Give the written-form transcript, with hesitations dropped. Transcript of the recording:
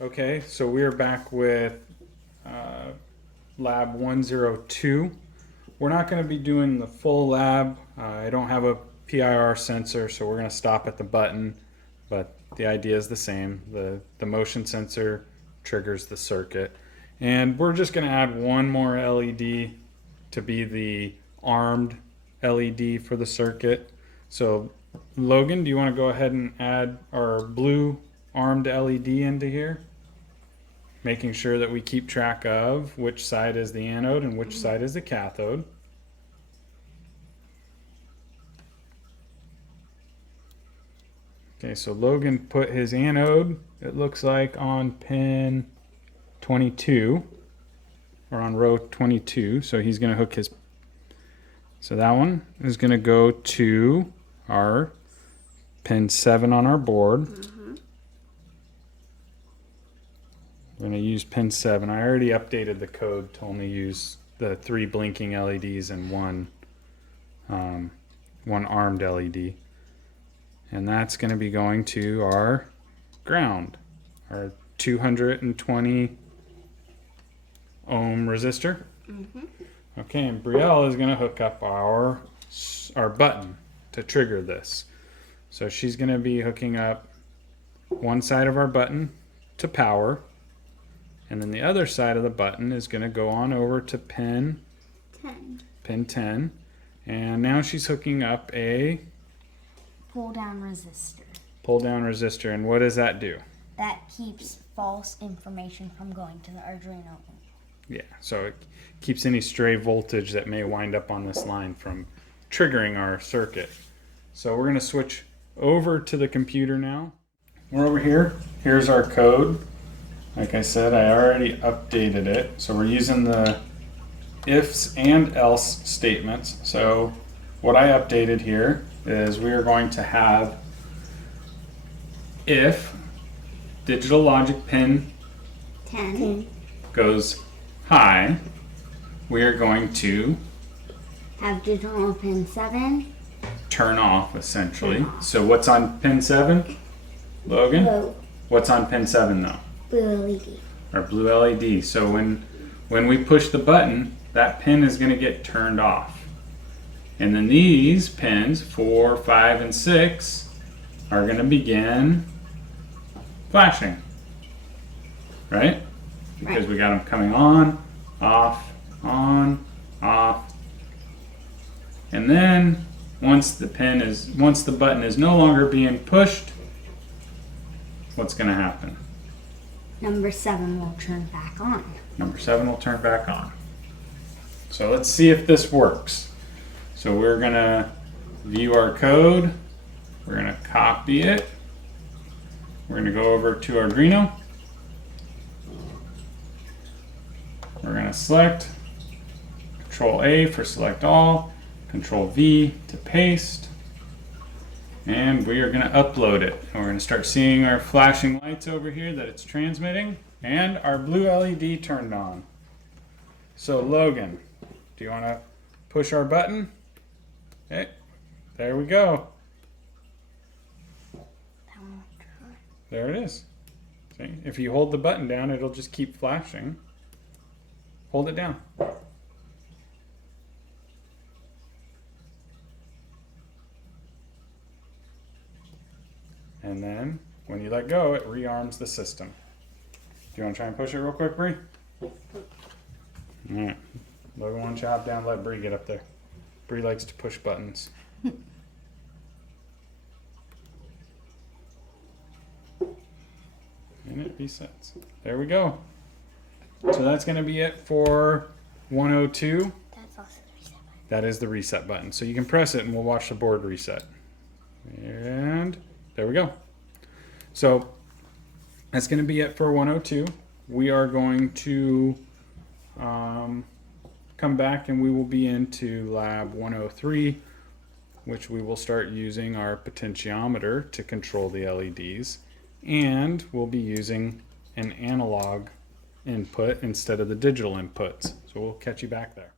Okay, so we're back with lab 102. We're not going to be doing the full lab. I don't have a PIR sensor, so we're going to stop at the button, but the idea is the same. The motion sensor triggers the circuit. And we're just going to add one more LED to be the armed LED for the circuit. So Logan, do you want to go ahead and add our blue armed LED into here? Making sure that we keep track of which side is the anode and which side is the cathode. Okay, so Logan put his anode, it looks like, on pin 22, or on row 22. So he's going to hook his, so that one is going to go to our pin 7 on our board. We're going to use pin 7. I already updated the code to only use the 3 blinking LEDs and one armed LED. And that's going to be going to our ground, our 220 ohm resistor. Okay, and Brielle is going to hook up our button to trigger this. So she's going to be hooking up one side of our button to power. And then the other side of the button is going to go on over to pin 10. And now she's hooking up a pull down resistor. And what does that do? That keeps false information from going to the Arduino. Yeah, so it keeps any stray voltage that may wind up on this line from triggering our circuit. So we're going to switch over to the computer now. We're over here. Here's our code. Like I said, I already updated it. So we're using the ifs and else statements. So what I updated here is we are going to have if digital logic pin 10 goes high, we are going to have digital pin 7 turn off, essentially. So what's on pin 7, Logan? blue. What's on pin 7 though? Blue LED. Our blue LED. So when we push the button, that pin is going to get turned off. And then these pins, 4, 5, and 6, are going to begin flashing. Right? Because we got them coming on, off, off. And then once the button is no longer being pushed, what's going to happen? Number 7 will turn back on. Number 7 will turn back on. So let's see if this works. So we're going to view our code. We're going to copy it. We're going to go over to Arduino. We're going to select, Control A for select all, Control V to paste. And we are going to upload it. And we're going to start seeing our flashing lights over here that it's transmitting. And our blue LED turned on. So Logan, do you want to push our button? Okay, there we go. There it is. See? If you hold the button down, it'll just keep flashing. Hold it down. And then, when you let go, it rearms the system. Do you want to try and push it real quick, Bree? Alright. Logan, why don't you hop down and let Bree get up there. Bree likes to push buttons. And it resets. There we go. So that's going to be it for 102. That's also the reset button. That is the reset button. So you can press it and we'll watch the board reset. And there we go. So that's going to be it for 102. We are going to come back and we will be into lab 103, which we will start using our potentiometer to control the LEDs. And we'll be using an analog input instead of the digital inputs. So we'll catch you back there.